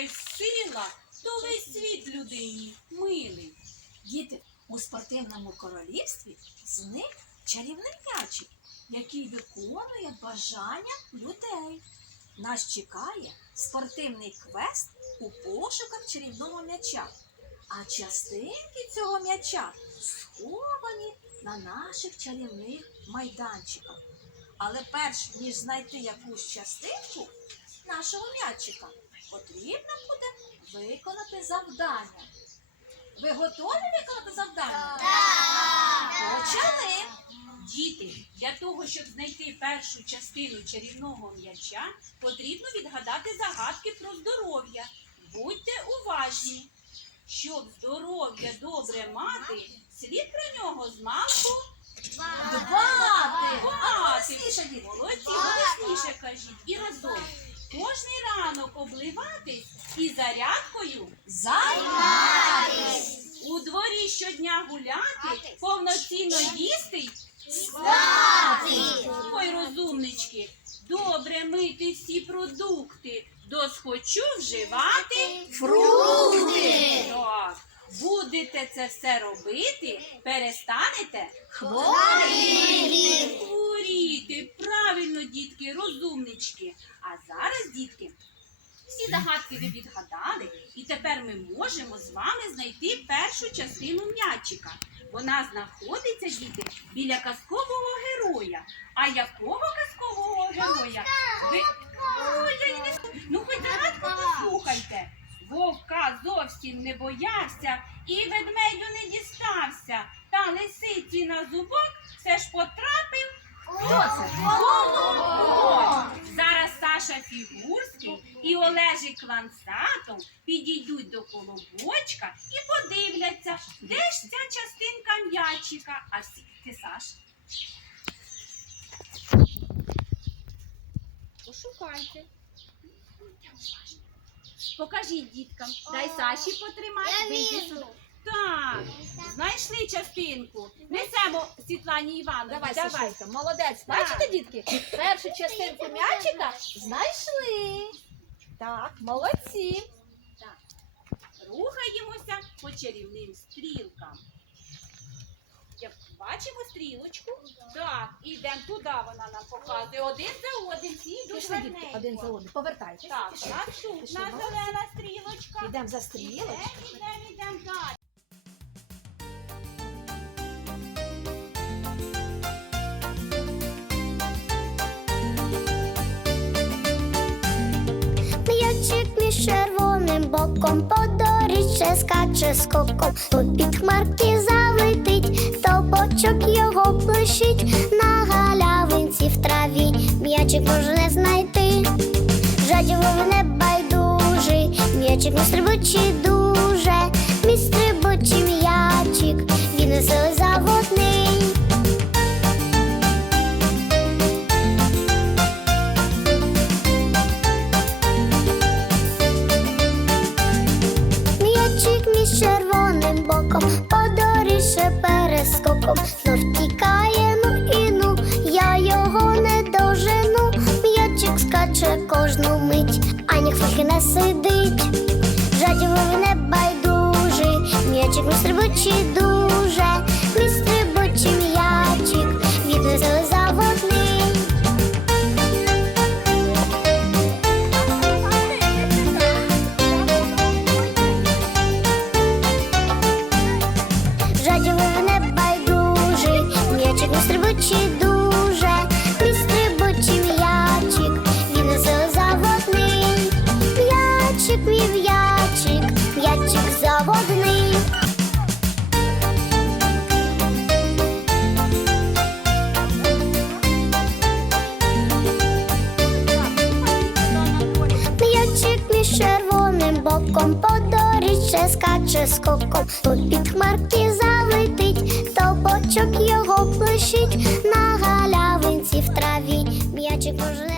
й сила, то весь світ людині милий. Діти, у спортивному королівстві зник чарівний м'ячик, який виконує бажання людей. Нас чекає спортивний квест у пошуках чарівного м'яча. А частинки цього м'яча сховані на наших чарівних майданчиках. Але перш ніж знайти якусь частинку нашого м'ячика, потрібно буде виконати завдання. Ви готові виконати завдання? Почали. Діти, для того, щоб знайти першу частину чарівного м'яча, потрібно відгадати загадки про здоров'я. Будьте уважні. Щоб здоров'я добре мати, слід про нього змалку Дбати. І зарядкою Займатись. у дворі щодня гуляти, повноцінно їсти. Спати. Ой, розумнички, добре мити всі продукти, досхочу вживати. Фрукти. Так, будете це все робити, перестанете Хворі. хворіти. Правильно, дітки, розумнички. А зараз, дітки, всі загадки ви відгадали, і тепер ми можемо з вами знайти першу частину м'ячика. Вона знаходиться, діти, біля казкового героя. А якого казкового героя? Ви... Ой, я не... Ну, хоч загадку послухайте. Вовка зовсім не боявся і ведмедю не дістався. Та лисиці на зубок все ж потрапив. Хто це? Зараз Саша Фігурський і Олежик Лансатов підійдуть до колобочка і подивляться, де ж ця частинка м'ячика. А всі ти Саш. Пошукайте. Покажіть діткам. Дай Саші потримати. Я. Так, знайшли частинку. Несемо Світлані Івановні. Давай, Давай. Сашенька, молодець. Бачите, дітки? Першу частинку м'ячика знайшли. Так, молодці. Рухаємося по чарівним стрілкам. Як бачимо стрілочку? Так, ідемо туди, вона нам показує. Один за один, всі йдуть Пішли, дітки, гарненько. один за одним. Повертайтесь. Так, Пішли. наступна Пішли, молодці. зелена стрілочка. Йдемо за Ідемо, ідемо, ідемо далі. Червоним боком по доріжче скаче скоком, під хмарки залетить, тобочок його плещить на галявинці в траві. М'ячик можна знайти, жадібов не байдужий, м'ячик не стрибучий дуже, мій стрибучий м'ячик, він веселий боком, подоріше перескоком, знов тікає, ну і ну, я його не дожену. М'ячик скаче кожну мить, ані ніхто не сидить. Жадібовий не байдужий, м'ячик не стрибучий дуже, боком по доріжче скаче скоком, під хмарки залетить, тобочок його плещить на галявинці в траві. М'ячик не